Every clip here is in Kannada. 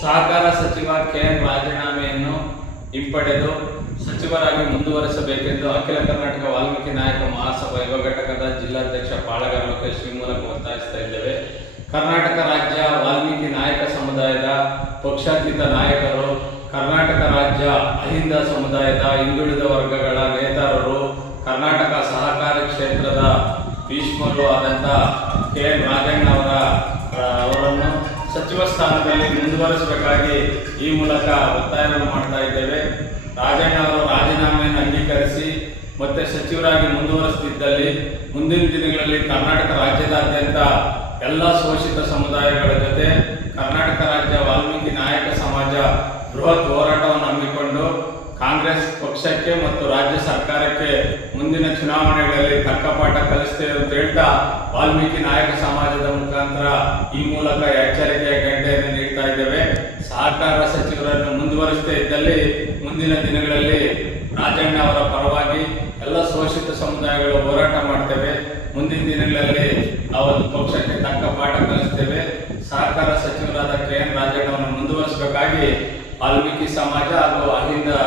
ಸಹಕಾರ ಸಚಿವ ಕೆ ಎನ್ ರಾಜೀನಾಮೆಯನ್ನು ಹಿಂಪಡೆದು ಸಚಿವರಾಗಿ ಮುಂದುವರಿಸಬೇಕೆಂದು ಅಖಿಲ ಕರ್ನಾಟಕ ವಾಲ್ಮೀಕಿ ನಾಯಕ ಮಹಾಸಭಾ ಯುವ ಘಟಕದ ಜಿಲ್ಲಾಧ್ಯಕ್ಷ ಪಾಳಗಾರ ಲೋಕೇಶ್ ಈ ಮೂಲಕ ಒತ್ತಾಯಿಸ್ತಾ ಇದ್ದೇವೆ. ಕರ್ನಾಟಕ ರಾಜ್ಯ ವಾಲ್ಮೀಕಿ ನಾಯಕ ಸಮುದಾಯದ ಪಕ್ಷಾತೀತ ನಾಯಕರು, ಕರ್ನಾಟಕ ರಾಜ್ಯ ಅಹಿಂದ ಸಮುದಾಯದ ಹಿಂದುಳಿದ ವರ್ಗಗಳ ನೇತಾರರು, ಕರ್ನಾಟಕ ಸಹಕಾರ ಕ್ಷೇತ್ರದ ಭೀಷ್ಮರು ಆದಂಥ ಕೆ ಎನ್ ರಾಜಣ್ಣ ಅವರ ಅವರನ್ನು ಸಚಿವ ಸ್ಥಾನದಲ್ಲಿ ಮುಂದುವರಿಸಬೇಕಾಗಿ ಈ ಮೂಲಕ ಒತ್ತಾಯವನ್ನು ಮಾಡ್ತಾ ಇದ್ದೇವೆ. ರಾಜಣ್ಣ ಅವರು ರಾಜೀನಾಮೆಯನ್ನು ಅಂಗೀಕರಿಸಿ ಮತ್ತೆ ಸಚಿವರಾಗಿ ಮುಂದುವರಿಸುತ್ತಿದ್ದಲ್ಲಿ ಮುಂದಿನ ದಿನಗಳಲ್ಲಿ ಕರ್ನಾಟಕ ರಾಜ್ಯದಾದ್ಯಂತ ಎಲ್ಲ ಶೋಷಿತ ಸಮುದಾಯಗಳ ಜೊತೆ ಕರ್ನಾಟಕ ರಾಜ್ಯ ವಾಲ್ಮೀಕಿ ನಾಯಕ ಸಮಾಜ ಬೃಹತ್ ಹೋರಾಟವನ್ನು ಹಮ್ಮಿಕೊಂಡು ಕಾಂಗ್ರೆಸ್ ಪಕ್ಷಕ್ಕೆ ಮತ್ತು ರಾಜ್ಯ ಸರ್ಕಾರಕ್ಕೆ ಮುಂದಿನ ಚುನಾವಣೆಗಳಲ್ಲಿ ತಕ್ಕ ಪಾಠ ಕಲಿಸ್ತೇವೆ ಅಂತ ಹೇಳ್ತಾ ವಾಲ್ಮೀಕಿ ನಾಯಕ ಸಮಾಜದ ಮುಖಾಂತರ ಈ ಮೂಲಕ ಎಚ್ಚರಿಕೆಯ ಗಂಟೆಯನ್ನು ನೀಡ್ತಾ ಇದ್ದೇವೆ. ಸಹಕಾರ ಸಚಿವರನ್ನು ಮುಂದುವರಿಸದೇ ಇದ್ದಲ್ಲಿ ಮುಂದಿನ ದಿನಗಳಲ್ಲಿ ರಾಜಣ್ಣ ಅವರ ಪರವಾಗಿ ಎಲ್ಲ ಶೋಷಿತ ಸಮುದಾಯಗಳು ಹೋರಾಟ ಮಾಡ್ತೇವೆ. ಮುಂದಿನ ದಿನಗಳಲ್ಲಿ ನಾವು ಪಕ್ಷಕ್ಕೆ ತಕ್ಕ ಪಾಠ ಕಲಿಸ್ತೇವೆ. ಸಹಕಾರ ಸಚಿವರಾದ ಕೆ ಎನ್ ರಾಜಣ್ಣವನ್ನು ಮುಂದುವರಿಸಬೇಕಾಗಿ ವಾಲ್ಮೀಕಿ ಸಮಾಜ ಹಾಗೂ ಅಹಿಂದ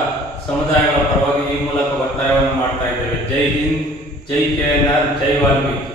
ಸಮುದಾಯಗಳ ಪರವಾಗಿ ಈ ಮೂಲಕ ಒತ್ತಾಯವನ್ನು ಮಾಡ್ತಾ ಇದ್ದೇವೆ. Jai Hind, Jai K N R Jai Valmiki.